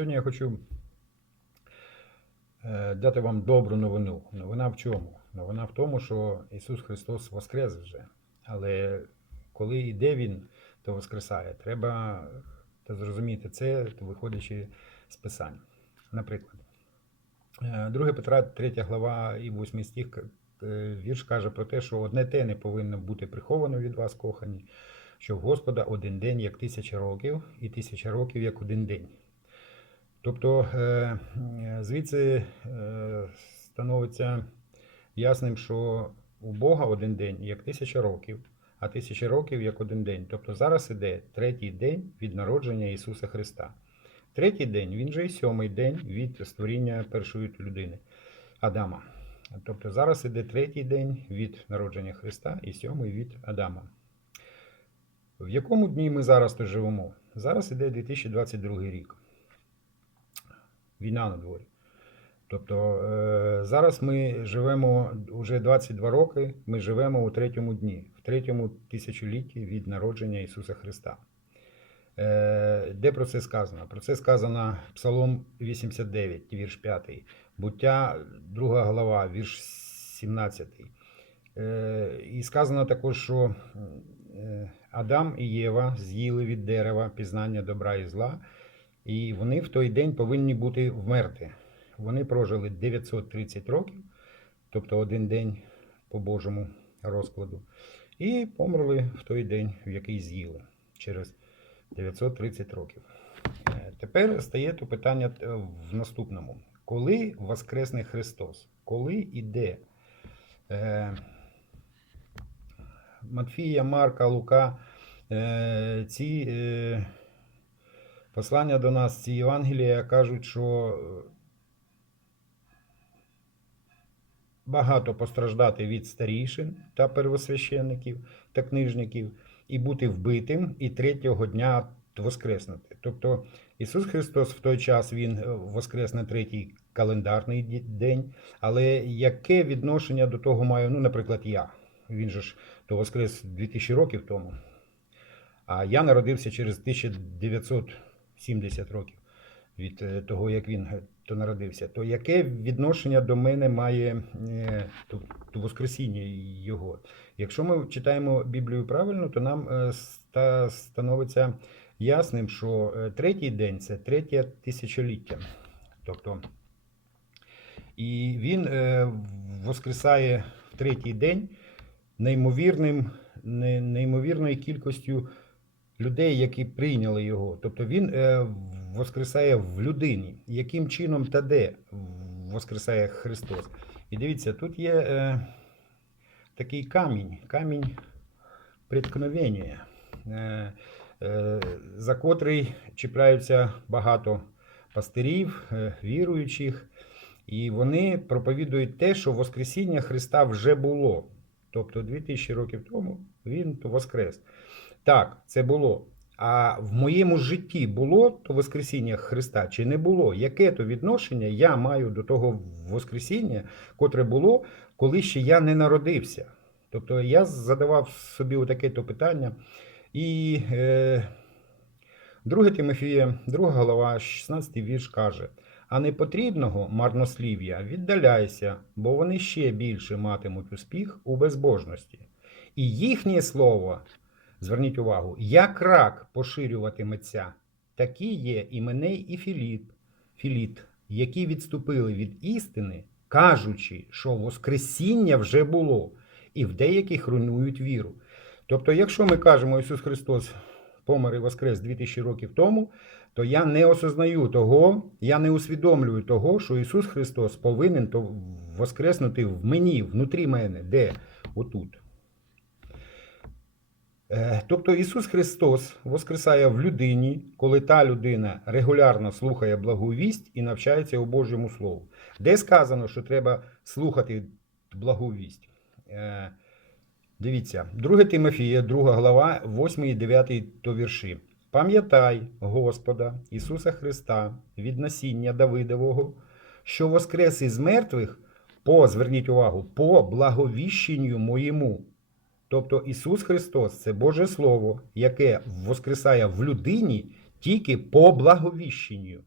Сьогодні я хочу е, дати вам добру новину. Новина в чому? Новина в тому, що Ісус Христос воскрес вже. Але коли і де Він, то воскресає. Треба зрозуміти це, виходячи з Писань. Наприклад, е, 2 Петра, 3 глава і 8 стих, е, вірш каже про те, що одне те не повинно бути приховано від вас, кохані, що в Господа один день як тисяча років, і тисяча років як один день. Тобто е, звідси е, становиться ясним, що у Бога один день як тисяча років, а тисяча років як один день. Тобто зараз іде третій день від народження Ісуса Христа. Третій день, він же і сьомий день від створіння першої людини Адама. Тобто зараз іде третій день від народження Христа і сьомий від Адама. В якому дні ми зараз тут живемо? Зараз іде 2022 рік. Війна на дворі. Тобто е, зараз ми живемо вже 22 роки, ми живемо у третьому дні, в третьому тисячолітті від народження Ісуса Христа. Е, Де про це сказано? Про це сказано Псалом 89, вірш 5, буття 2 глава, вірш 17. Е, І сказано також, що Адам і Єва з'їли від дерева пізнання добра і зла, і вони в той день повинні бути вмерти. Вони прожили 930 років, тобто один день по Божому розкладу, і померли в той день, в який з'їли через 930 років. Е, Тепер стає то питання е, в наступному: коли Воскресне Христос? Коли і де? Е, Матфія, Марка, Лука, ці послання до нас, ці Євангелія кажуть, що е, багато постраждати від старішин та первосвященників та книжників, і бути вбитим, і третього дня воскреснути. Тобто Ісус Христос в той час Він е, воскрес на третій календарний день, але яке відношення до того маю, ну, наприклад, я. Він же ж то воскрес 2000 років тому. А я народився через 1970 років від е, того, як він е, то народився. То яке відношення до мене має е, то, то Воскресіння його? Якщо ми читаємо Біблію правильно, то нам ста- становиться ясним, що третій день це третє тисячоліття. Тобто, і він воскресає в третій день неймовірним, не- неймовірною кількістю людей, які прийняли його. Тобто він е, воскресає в людині. Яким чином та де воскресає Христос? І дивіться, тут є е, такий камінь, камінь преткновення, е, е, за котрий чіпляються багато пастирів, е, віруючих, і вони проповідують те, що Воскресіння Христа вже було. Тобто 2000 років тому він воскрес. Так, це було. А в моєму житті було то Воскресіння Христа чи не було? Яке то відношення я маю до того Воскресіння, котре було, коли ще я не народився? Тобто я задавав собі отаке то питання. І е, 2 Тимофія, 2 глава, 16 вірш каже: а непотрібного марнослів'я віддаляйся, бо вони ще більше матимуть успіх у безбожності. І їхнє слово, зверніть увагу, як рак поширюватиметься, такі є і мене, і Філіт, Філіт, які відступили від істини, кажучи, що Воскресіння вже було, і в деяких руйнують віру. Тобто, якщо ми кажемо Ісус Христос помер і воскрес 2000 років тому, то я не осознаю того, я не усвідомлюю того, що Ісус Христос повинен воскреснути в мені, внутрі мене, де? Отут. Е, Тобто Ісус Христос воскресає в людині, коли та людина регулярно слухає благу вість і навчається у Божому Слову. Де сказано, що треба слухати благу вість? Е, Дивіться, 2 Тимофія, 2 глава, 8 і 9 то вірші. Пам'ятай Господа Ісуса Христа від насіння Давидового, що воскрес із мертвих по, зверніть увагу, по благовіщенню моєму. Тобто Ісус Христос це Боже Слово, яке воскресає в людині тільки по благовіщенню.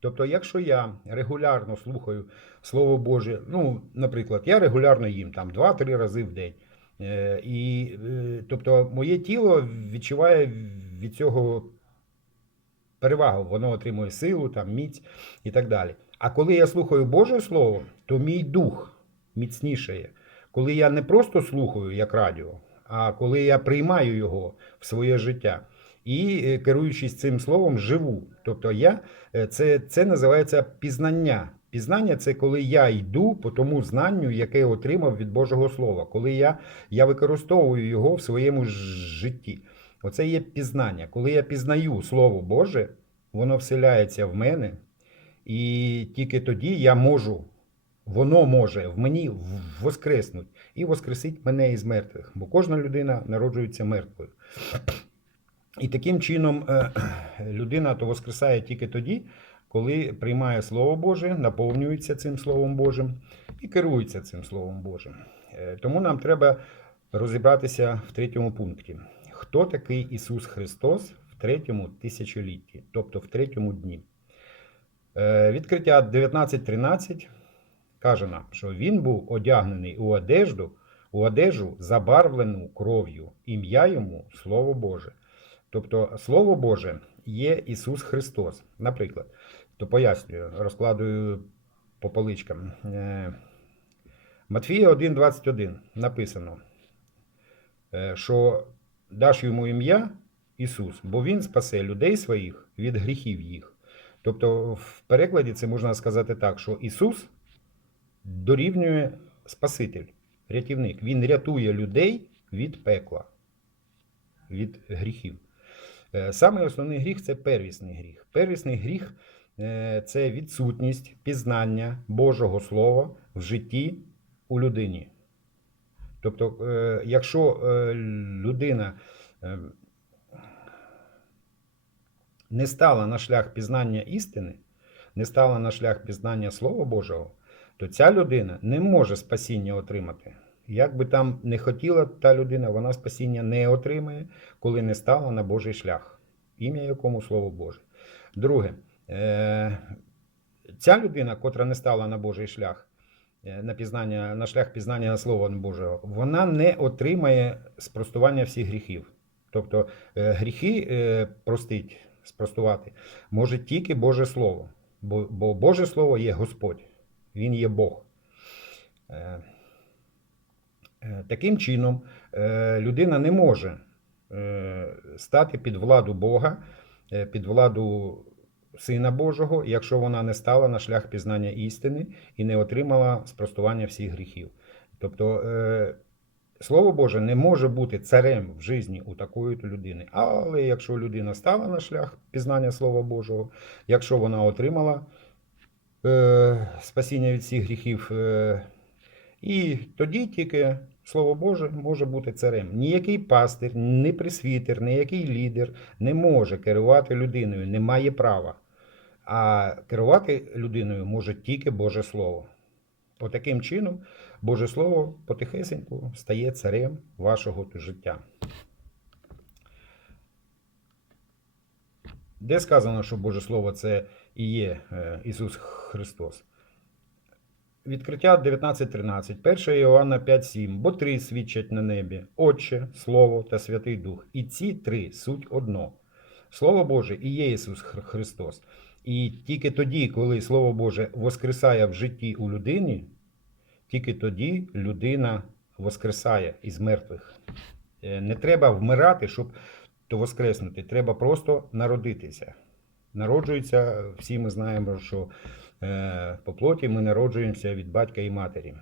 Тобто, якщо я регулярно слухаю Слово Боже, ну, наприклад, я регулярно їм там 2-3 рази в день. Е, І, е, тобто, моє тіло відчуває від цього перевагу, воно отримує силу, там, міць і так далі. А коли я слухаю Боже Слово, то мій дух міцнішає. Коли я не просто слухаю як радіо, а коли я приймаю його в своє життя і, е, керуючись цим словом, живу. Тобто я, е, це, це називається пізнання. Пізнання це коли я йду по тому знанню, яке отримав від Божого Слова, коли я, я використовую його в своєму житті. Оце є пізнання. Коли я пізнаю Слово Боже, воно вселяється в мене, і тільки тоді я можу, воно може в мені в- воскреснуть і воскресить мене із мертвих, бо кожна людина народжується мертвою. І таким чином е, людина то воскресає тільки тоді, коли приймає Слово Боже, наповнюється цим Словом Божим і керується цим Словом Божим. Е, Тому нам треба розібратися в третьому пункті. Хто такий Ісус Христос в третьому тисячолітті, тобто в третьому дні? Е, Відкриття 19.13 каже нам, що він був одягнений у одежду, у одежу, забарвлену кров'ю, ім'я йому Слово Боже. Тобто Слово Боже є Ісус Христос. Наприклад, то пояснюю, розкладую по поличкам. Е, Матфія 1,21 написано, е, що даш йому ім'я Ісус, бо Він спасе людей своїх від гріхів їх. Тобто, в перекладі це можна сказати так, що Ісус дорівнює Спаситель, рятівник. Він рятує людей від пекла, від гріхів. Е, Самий основний гріх це первісний гріх. Первісний гріх е, це відсутність пізнання Божого Слова в житті у людині. Тобто, е, якщо людина не стала на шлях пізнання істини, не стала на шлях пізнання Слова Божого, то ця людина не може спасіння отримати. Як би там не хотіла та людина, вона спасіння не отримає, коли не стала на Божий шлях, ім'я якому Слово Боже. Друге, е, ця людина, котра не стала на Божий шлях, е, на, пізнання, на шлях пізнання Слова Божого, вона не отримає спростування всіх гріхів. Тобто е, гріхи простить, спростувати може тільки Боже Слово. Бо Боже Слово є Господь, Він є Бог. Е, Е, Таким чином, е, людина не може стати під владу Бога, під владу Сина Божого, якщо вона не стала на шлях пізнання істини і не отримала спростування всіх гріхів. Тобто, Слово Боже не може бути царем в житті у такої людини. Але якщо людина стала на шлях пізнання Слова Божого, якщо вона отримала е, спасіння від всіх гріхів, е, і тоді тільки Слово Боже може бути царем. Ніякий пастир, ні пресвітер, ніякий лідер не може керувати людиною, не має права. А керувати людиною може тільки Боже Слово. Отаким чином, Боже Слово потихесеньку стає царем вашого життя. Де сказано, що Боже Слово це і є е, Ісус Христос? Відкриття 19.13, 1 Іоанна 5.7, бо три свідчать на небі Отче, Слово та Святий Дух. І ці три суть одно. Слово Боже і є Ісус Христос. І тільки тоді, коли Слово Боже воскресає в житті у людині, тільки тоді людина воскресає із мертвих. Е, Не треба вмирати, щоб то воскреснути. Треба просто народитися. Народжується, всі ми знаємо, що е, по плоті ми народжуємося від батька і матері.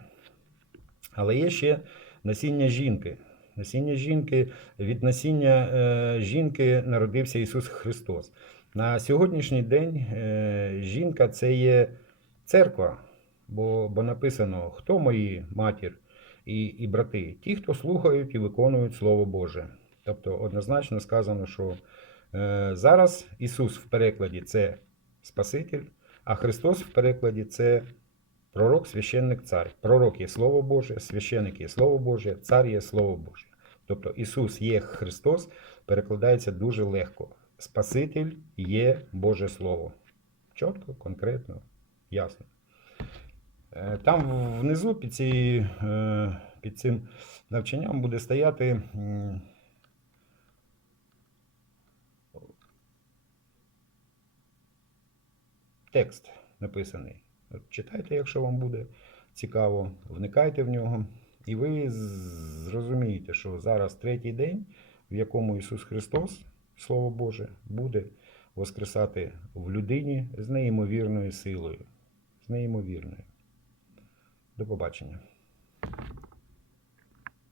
Але є ще насіння жінки. Насіння жінки, від насіння е, жінки народився Ісус Христос. На сьогоднішній день е, жінка це є церква, бо, бо написано, хто мої матір і, і брати, ті, хто слухають і виконують Слово Боже. Тобто однозначно сказано, що зараз Ісус в перекладі це Спаситель, а Христос в перекладі це пророк, священник, цар. Пророк є Слово Боже, священник є Слово Боже, цар є Слово Боже. Тобто Ісус є Христос, перекладається дуже легко. Спаситель є Боже Слово. Чітко, конкретно, ясно. Е, Там внизу під, цією, е, під цим навчанням буде стояти текст написаний. Читайте, якщо вам буде цікаво, вникайте в нього, і ви зрозумієте, що зараз третій день, в якому Ісус Христос, Слово Боже, буде воскресати в людині з неймовірною силою. З неймовірною. До побачення.